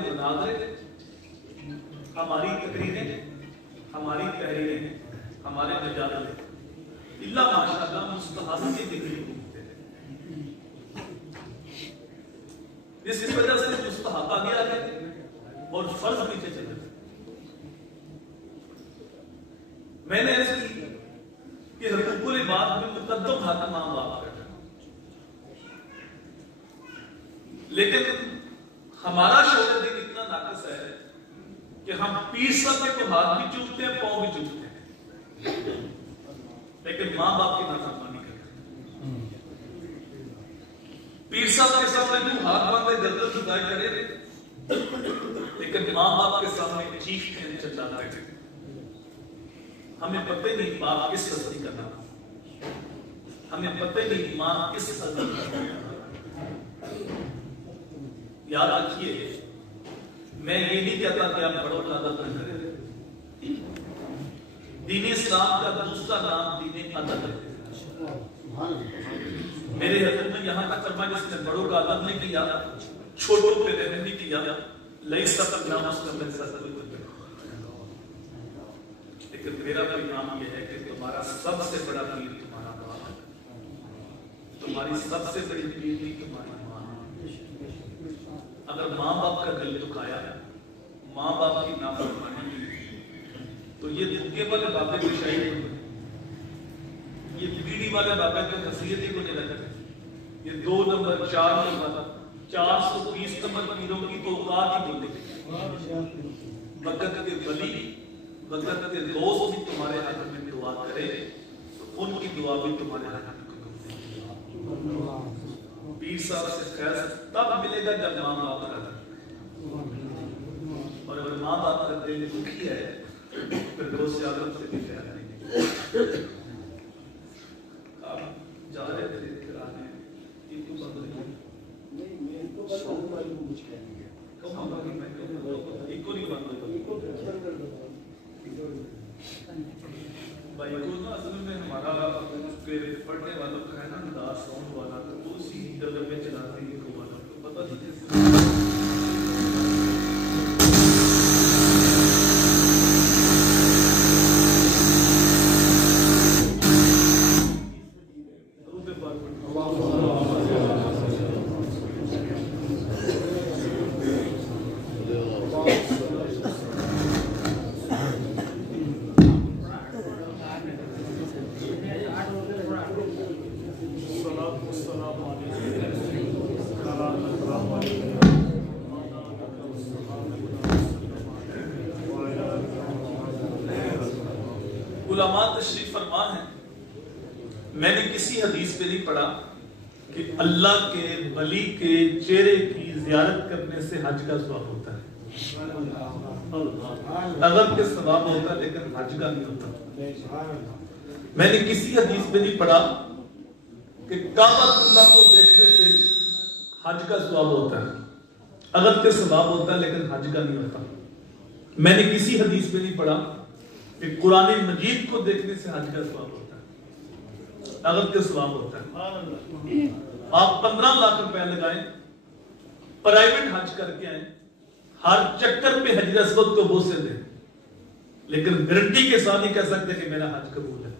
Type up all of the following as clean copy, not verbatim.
مناظرے، ہماری تقریریں، ہماری تحریریں، ہمارے مجالے اللہ ماشاءاللہ مستحب کی ڈگری ہوتے ہیں، اس وجہ سے مستحب آگے آگے اور فرض پیچھے چلے۔ میں نے ایسے کی کہ حقوق العباد میں مقدم حق ماں باپ کا، لیکن ہمارا شعور دین اتنا ناقص ہے کہ ہم پیر صاحب کے تو ہاتھ بھی چومتے ہیں، پاؤں بھی چومتے ہیں، لیکن ماں باپ کی نافرمانی کرتے ہیں۔ پیر صاحب کے سامنے تو ہاتھ باندھے گردن جھکائے کرے، لیکن ماں باپ کے سامنے چیختے ہیں، چلاتے ہیں۔ ہمیں پتہ نہیں باپ کس ہستی کا نام، ہمیں پتہ نہیں ماں کس ہستی کا نام۔ یاد رکھیے، میں یہ نہیں کہتا کہ آپ بڑوں کا ادب نہ کریں، دین اسلام کا دوسرا نام دین ادب ہے۔ میرے حضرت میں یہاں تک فرمایا جس نے بڑوں کا ادب نہیں کیا، چھوٹوں پہ رحم نہیں کیا، لیس النام مسلم سسل، لیکن میرا پیغام یہ ہے کہ تمہارا سب سے بڑا پیر تمہارا باپ ہے، تمہاری سب سے بڑی پیر تمہاری ماں ہے۔ اگر ماں باپ کا دل دکھایا، ماں باپ کی نافرمانی کی، تو یہ دھوکے والے بابے کو شاہی نہیں ہوتے، یہ بیڑی والے بابے کو نصیحت ہی کو نہیں لگتے، یہ 2 نمبر 4 نمبر 420 نمبر پیروں کی تو اوقات ہی بولتے۔ وقت کے ولی، وقت کے دوست بھی تمہارے حق میں دعا کرے تو ان کی دعا بھی تمہارے حق میں قبول ہوگی۔ پیر صاحب سے خیر تب ملے گا جب ماں باپ کا دل، اور اگر ماں باپ کا دل دکھی ہے پھر دوست عالم سے بھی خیر نہیں۔ آپ جا رہے تھے کرانے، یہ کیوں بند نہیں؟ نہیں، میں ان کو شاہد والی کو کچھ کہنے گیا، کم آگا کہ میں ایک کو نہیں بند ہوتا بھائی کو نا، اصل میں ہمارا پڑھنے والوں کا ہے نا انداز ساؤنڈ والا، تو اسی ڈبل میں چلاتے ہیں کو والا، تو پتہ نہیں کیسے علماء تشریف فرما ہے۔ میں نے کسی حدیث پہ نہیں پڑھا کہ اللہ کے ولی کے چہرے کی زیارت کرنے سے حج کا ثواب ہوتا ہے، اگر کے ثواب ہوتا ہے لیکن حج کا نہیں ہوتا۔ میں نے کسی حدیث پہ نہیں پڑھا کہ کعبۃ اللہ کو دیکھنے سے حج کا ثواب ہوتا ہے، اگر کے ثواب ہوتا ہے لیکن حج کا نہیں ہوتا۔ میں نے کسی حدیث پہ نہیں پڑھا کہ قرآن مجید کو دیکھنے سے حج کا ثواب ہوتا ہے، اگر کے ثواب ہوتا ہے۔ آپ 15 لاکھ روپے لگائیں، پرائیویٹ حج کر کے آئیں، ہر چکر پہ حجر اسود کو بوسے دیں، لیکن گارنٹی کے ساتھ نہیں کہہ سکتے کہ میرا حج قبول ہے۔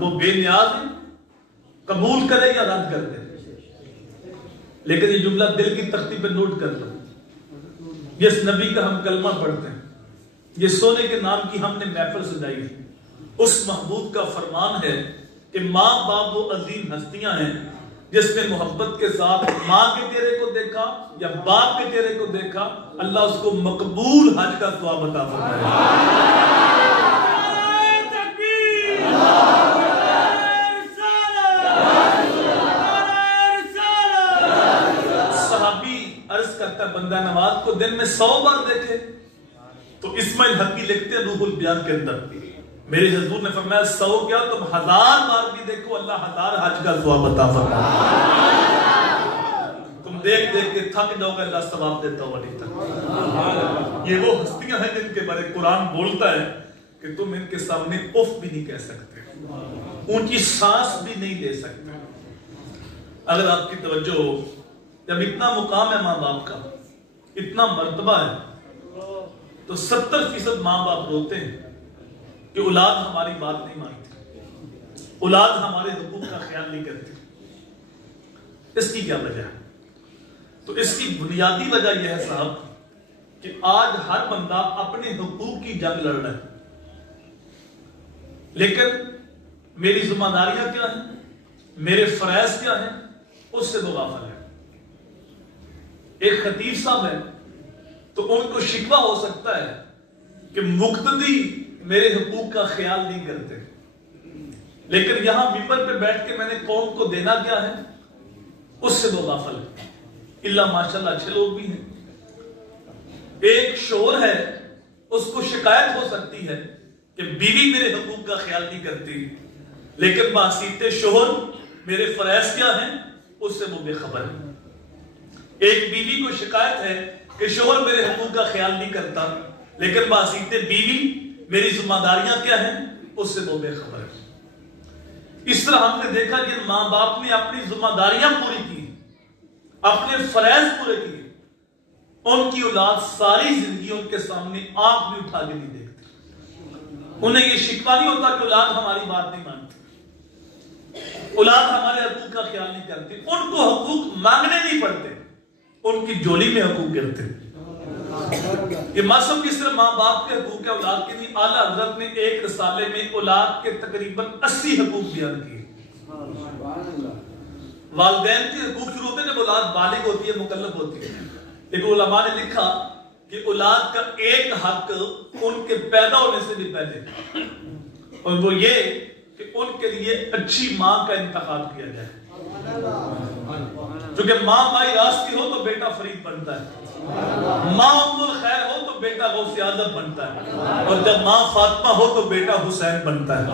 وہ بے نیاز ہے، قبول کرے یا رد کر دے، لیکن یہ جملہ دل کی تختی پہ نوٹ کر لو، جس نبی کا ہم کلمہ پڑھتے ہیں، یہ سونے کے نام کی ہم نے محفل سجائی ہے، اس محبوب کا فرمان ہے کہ ماں باپ وہ عظیم ہستیاں ہیں جس نے محبت کے ساتھ ماں کے چہرے کو دیکھا یا باپ کے چہرے کو دیکھا، اللہ اس کو مقبول حج کا ثواب عطا فرمائے۔ صحابی عرض کرتا بندہ نواز کو دن میں 100 بار دیکھے، تو اسماعیل حقی لکھتے ہیں روح البیان کے اندر، میرے حضور نے فرمایا 100 کیا تم 1000 بار بھی دیکھو، اللہ 1000 حج کا ثواب عطا فرمائے۔ تم دیکھ دیکھ کے تھک جاؤ گے، اللہ ثواب دیتا ہوا نہیں تھا۔ یہ وہ ہستیاں ہیں جن کے بارے قرآن بولتا ہے کہ تم ان کے سامنے اف بھی نہیں کہہ سکتے، اونچی سانس بھی نہیں لے سکتے۔ اگر آپ کی توجہ ہو، جب اتنا مقام ہے ماں باپ کا، इतना मर्तबा है तो 70% माँ बाप रोते हैं कि औलाद हमारी बात नहीं मानती, औलाद हमारे हुकूक का ख्याल नहीं करती। इसकी क्या वजह है? तो इसकी बुनियादी वजह यह है साहब कि आज हर बंदा अपने हुकूक की जंग लड़ रहा है, लेकिन मेरी जिम्मेदारियां क्या हैं, मेरे फरैज क्या हैं, उससे वो गाफिल है। एक खतीब साहब है तो उनको शिकवा हो सकता है कि मुक्तदी मेरे हुकूक का ख्याल नहीं करते, लेकिन यहां मिंबर पे बैठ के मैंने कौम को देना क्या है, उससे वो गाफिल है। इल्ला माशाल्लाह अच्छे लोग भी हैं। एक शोर है, उसको शिकायत हो सकती है कि बीवी मेरे हुकूक का ख्याल नहीं करती, लेकिन बासीते शोहर मेरे फरैज क्या हैं, उससे वो बेखबर है। एक बीवी को शिकायत है कि शोहर मेरे हुकूक का ख्याल नहीं करता, लेकिन बासीते बीवी मेरी जिम्मेदारियां क्या हैं, उससे वो बेखबर है। इस तरह हमने देखा कि मां बाप ने अपनी जिम्मेदारियां पूरी की, अपने फरैज पूरे किए, उनकी औलाद सारी जिंदगी उनके सामने आंख भी उठा के नहीं देखती। उन्हें यह शिकवा नहीं होता कि औलाद हमारी बात नहीं मानती, औलाद हमारे हकूक का ख्याल नहीं करती। उनको हकूक मांगने नहीं पड़ते, उनकी झोली में हकूक गिरते। ये मसब की सिर्फ माँ बाप के हकूक है, औलाद के नहीं। आला हजरत ने एक रिसाले में औलाद के तकरीबन 80 हकूक बयान किए। वालिदैन के हकूक शुरू होते हैं जब औलाद बालिग होती है, मुकल्लफ होती है, लेकिन उलमा ने लिखा कि औलाद का एक हक उनके पैदा होने से भी पहले, और वो ये कि उनके लिए अच्छी मां का इंतखाब किया जाए। क्योंकि मां माई रास्ती हो तो बेटा फरीद बनता है, मां उम्मुल खैर हो तो बेटा गौसे आज़म बनता है, और जब मां फातिमा हो तो बेटा हुसैन बनता है।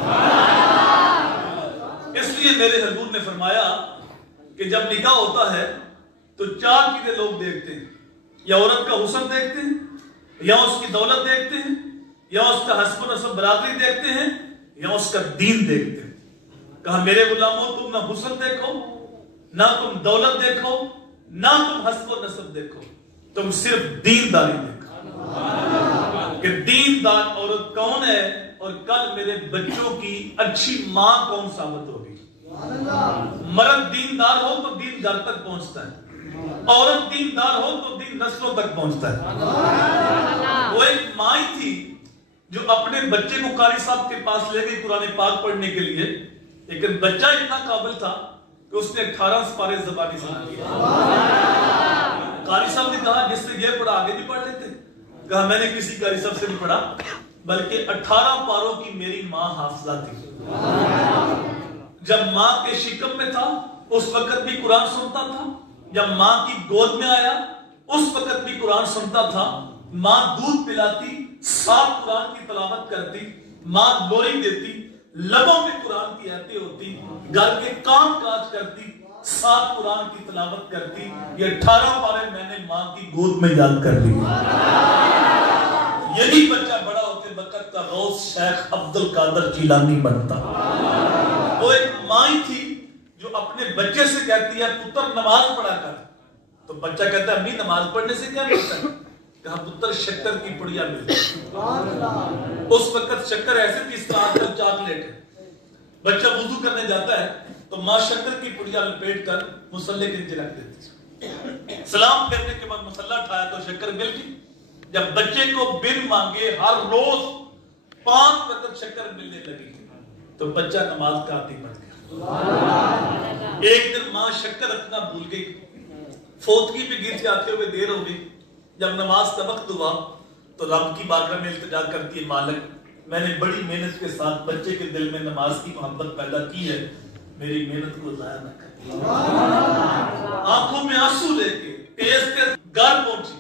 इसलिए मेरे हजूर ने फरमाया कि जब निकाह होता है तो 4 चीजें लोग देखते हैं, या औरत का हुस्न देखते हैं, या उसकी दौलत देखते हैं, या उसका हस्ब नस्ब बरादरी देखते हैं, या उसका दीन देखते हैं। कहा मेरे गुलामों, तुम ना हुस्न देखो, ना तुम दौलत देखो, ना तुम हस्ब नस्ब देखो, तुम सिर्फ दीनदारी देखो कि दीनदार औरत कौन है, और कल मेरे बच्चों की अच्छी मां कौन साबित होगी। मर्द दीनदार हो तो दीन घर तक पहुंचता है, औरत दीनदार हो तो दीन नस्लों तक पहुंचता है। वो एक माँ थी जो अपने बच्चे को कारी साहब के पास ले गई कुरान पाक पढ़ने के लिए, लेकिन बच्चा इतना काबिल था कि उसने 18 सिपारे ज़बानी सुना दिया। कारी साहब ने कहा जिससे ये पढ़ा आगे भी पढ़ लेते। कहा मैंने किसी कारी साहब से नहीं पढ़ा, बल्कि 18 पारों की मेरी माँ हाफिजा थी। जब माँ के शिकम में था उस वक्त भी कुरान सुनता था, जब माँ की गोद में आया उस वक्त भी कुरान सुनता था। माँ दूध पिलाती, साफ कुरान की तलावत करती, माँ लोरी देती, लबों में कुरान की आयतें होती, घर के काम काज करती, साफ कुरान की तलावत करती। ये 18 पारे मैंने माँ की गोद में याद कर ली। यही बच्चा बड़ा होते वक्त का गौस शेख अब्दुल कादर जिलानी बनता। वो एक माँ थी जो अपने बच्चे से कहती है पुत्र नमाज पढ़ा कर, तो बच्चा कहता है अम्मी नमाज पढ़ने से क्या मिलता है? कहा पुत्र शक्कर की पुड़िया मिलती। उस वक्त शक्कर ऐसे थी चॉकलेट है। बच्चा वुजू करने जाता है तो माँ शक्कर की पुड़िया लपेट कर मुसल्ले के नीचे रख देती। सलाम फेरने के बाद मुसल्ला उठाया तो शक्कर मिल गई। जब बच्चे को बिन मांगे हर रोज 5 वक्त शक्कर मिलने लगी तो बच्चा नमाज का आदी बन गया। एक दिन माँ शक्कर रखना भूल गई, फोतगी पे गिर के आते हुए देर हो गई। जब नमाज का वक्त हुआ तो रब की बारगाह में इल्तिजा करती है, मालिक मैंने बड़ी मेहनत के साथ बच्चे के दिल में नमाज की मोहब्बत पैदा की है, मेरी मेहनत को जाया न कर। आंखों में आंसू लेके तेज तेज घर पहुंची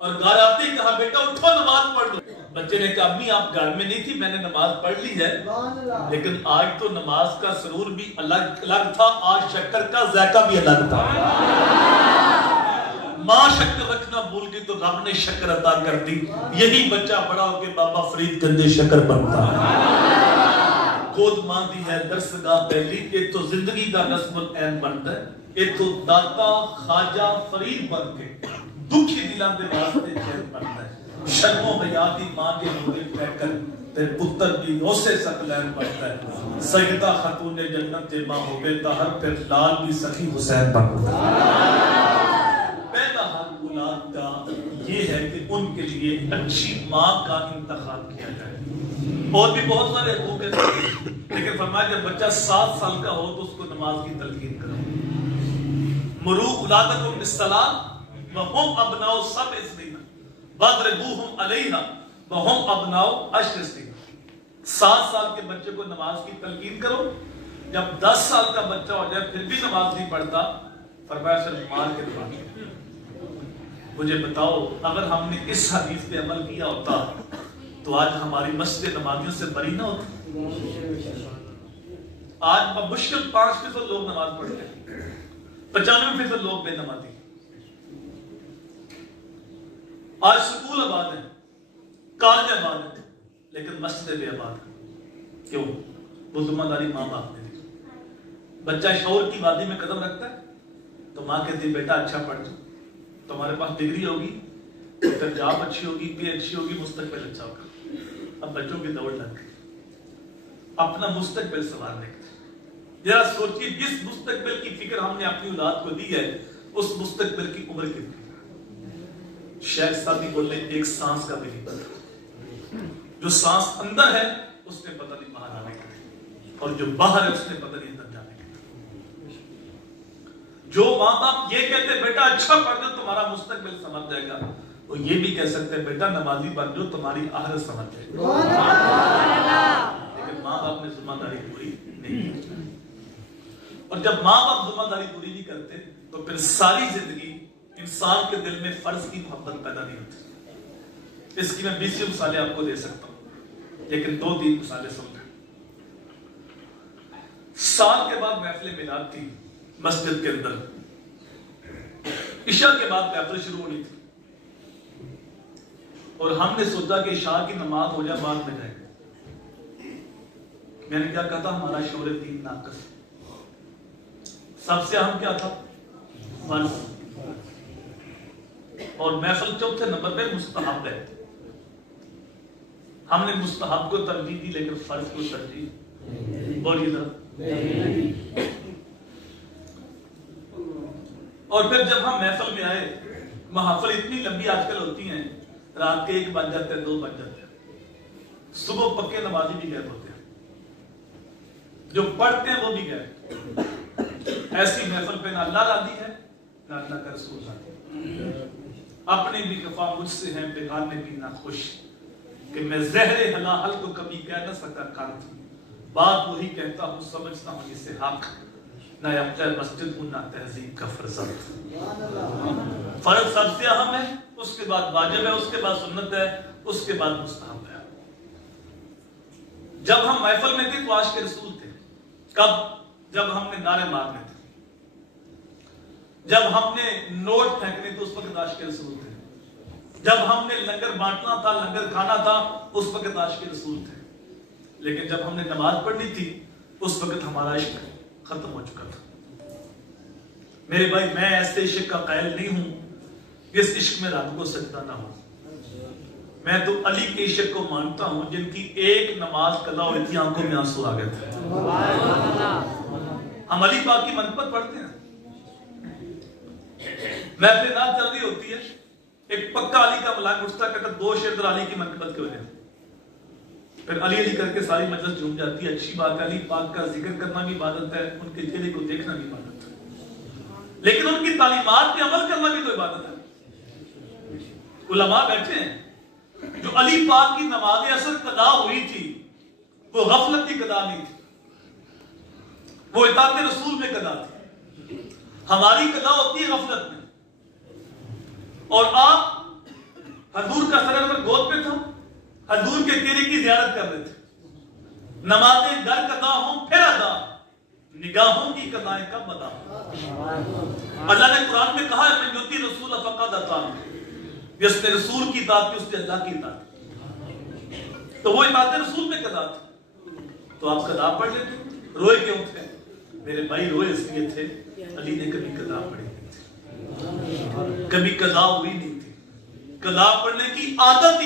और घर आते ही कहा बेटा उठो नमाज पढ़ लो। बच्चे ने कहा अम्मी आप घर में नहीं थी, मैंने नमाज पढ़ ली है, लेकिन आज तो नमाज का सुरूर भी अलग अलग था, आज शक्कर का जायका भी अलग था। माँ शक्कर रखना भूल गई तो रब ने शक्कर अता कर दी। यही बच्चा बड़ा होकर बाबा फरीद गंजे शक्कर बनता। गोद मां दी है दरसगाह पहली, एक तो जिंदगी का रस्मुल ऐन बनता है, एक तो दाता ख्वाजा फरीद बन के दुखी दिलां दे वास्ते चैन बनता है। शर्मो हयाती मां के मुंह कहकर ते पुत्र की नौसे सकलैन बनता है। सैयदा खातून ने जन्नत के मां हो गए ताहर फिर लाल भी सखी हुसैन बनता है। पहला हक औलाद का ये है कि उनके लिए अच्छी मां का इंतखाब किया जाए। और भी बहुत सारे हकूक हैं, लेकिन फरमाया जब बच्चा 7 साल का हो तो उसको नमाज की तलकीन करो। मुरू औलादकुम बिस्सलात व हुम अबनाउ सब'i सिनीन वद्रिबूहुम अलैहा व हुम अबनाउ 10 सिनीन। 7 साल के बच्चे को नमाज की तलकीन करो। जब 10 साल का बच्चा हो जाए फिर भी नमाज नहीं पढ़ता, फरमाया सिर्फ मार के दबाना। मुझे बताओ, अगर हमने इस हदीस पे अमल किया होता तो आज हमारी मस्जिद नमाजियों से बरी ना होती। आज मुश्किल 5% लोग नमाज पढ़ते हैं, 95% लोग बेनमाजी। आज स्कूल आबाद है, कॉलेज आबाद है, लेकिन मस्जिद बेआबाद है। क्यों? वो जिम्मेदारी माँ बाप ने दी। बच्चा शौर की वादी में कदम रखता है तो माँ कहती बेटा अच्छा पढ़ जाओ, तुम्हारे पास डिग्री होगी, फिर जॉब अच्छी होगी, पे अच्छी होगी, मुस्तकबिल अच्छा होगा। अब बच्चों की दौड़ लग गई अपना मुस्तकबिल संवारने की। जरा सोचिए, जिस मुस्तकबिल की फिक्र हमने अपनी औलाद को दी है, उस मुस्तकबिल की उम्र कितनी। शेख सादी बोले एक सांस का भी नहीं पता। जो सांस अंदर है उसने पता नहीं बाहर आने का, और जो बाहर है उसने पता नहीं अंदर जाने का। जो माँ बाप ये कहते बेटा अच्छा पढ़ दो तुम्हारा मुस्तकबिल समझ जाएगा, वो ये भी कह सकते हैं बेटा नमाजी बन जाओ तुम्हारी आखिरत समझ जाएगी। लेकिन माँ बाप ने जिम्मेदारी पूरी नहीं की। और जब माँ बाप जिम्मेदारी पूरी नहीं करते तो फिर सारी जिंदगी इंसान के दिल में फर्ज की मोहब्बत पैदा नहीं होती। इसकी मैं 20 मिसालें आपको दे सकता हूं, लेकिन 2-3 मिसालें सुन लें। साल के बाद महफिल मिलाद थी मस्जिद के अंदर, इशा के बाद महफिल शुरू होनी थी, और हमने सोचा कि इशा की नमाज हो जाए बाद में जाएंगे। मैंने क्या कहा था, हमारा शौर दीन नाकस। सबसे अहम क्या था? फर्ज। और महफिल चौथे नंबर पे मुस्तहब है। हमने मुस्तहब को तरजीह दी लेकिन फर्ज को तरजीह। बोलिए जरा। और फिर जब हम महफिल में आए, महफिल इतनी लंबी आजकल होती हैं, रात के 1 बज जाते हैं, 2 बज जाते हैं। सुबह पक्के नमाजी भी गैर होते हैं, जो पढ़ते हैं वो भी गैर। ऐसी महफिल पे ना अल्लाह राजी है ना अल्लाह का रसूल राजी। अपने भी कफा मुझसे हैं, बेगाने भी ना खुश, कि मैं ज़हरे हलाहल को कभी कह न सका कांत। बात वही कहता हूँ, समझता हूँ इसे हक, ना यक़्ज़ा मस्जिद हूँ ना तहजीब का फर्ज़। फर्ज सबसे अहम है, उसके बाद वाजिब है, उसके बाद सुन्नत है, उसके बाद मुस्तहब है। जब हम महफिल में थे तो आशिक़ रसूल थे। कब? जब हमने नारे मारने थे, जब हमने नोट फेंकने थे, उस वक्त आशिक़ रसूल थे। जब हमने लंगर बांटना था, लंगर खाना था, उस वक्त आशिक़ रसूल थे। लेकिन जब हमने नमाज पढ़नी थी, उस वक्त हमारा इश्क खत्म हो चुका था। मेरे भाई, मैं ऐसे इश्क का कायल नहीं हूं जिस इश्क में रब को सजदा ना हो। मैं तो अली के इश्क को मानता हूं, जिनकी एक नमाज कदा हुई थी, आंखों में आंसू आ गए थे। हम अली पाक की मनपत पढ़ते हैं, महफिल नात चल रही होती है, एक पक्का अली का मलाक उठता कहता 2 शेर अली की मनकबत के वजह। फिर अली अली करके सारी मजलिस झूम जाती है। अच्छी बात है, अली पाक का जिक्र करना भी इबादत है, उनके चेहरे को देखना भी इबादत है, लेकिन उनकी तालीमात पे अमल करना भी तो इबादत है। उलमा बैठे हैं, जो अली पाक की नमाज असर कदा हुई थी वो गफलत की कदा नहीं थी, वो इताअत रसूल में कदा थी। हमारी कदा होती है गफलत में। और आप हजूर का सर गोद पे था, हजूर के चेहरे की ज़ियारत कर रहे थे। नमाजें घर कदा हों फिर अदा, निगाहों की कदाएं कब अदा। अल्लाह ने कुरान में कहा है, मैं युती रसूल फक़द अता, जिसने रसूल की इताअत की उसने अल्लाह की इताअत। तो वो इताअत रसूल में कदा थी, तो आप कदा पढ़ लेते। रोए क्यों थे? मेरे भाई रोए इसलिए थे, अली ने कभी कदा पढ़ी नहीं थी। کبھی قضا ہوئی نہیں تھی. قضا پڑھنے کی عادت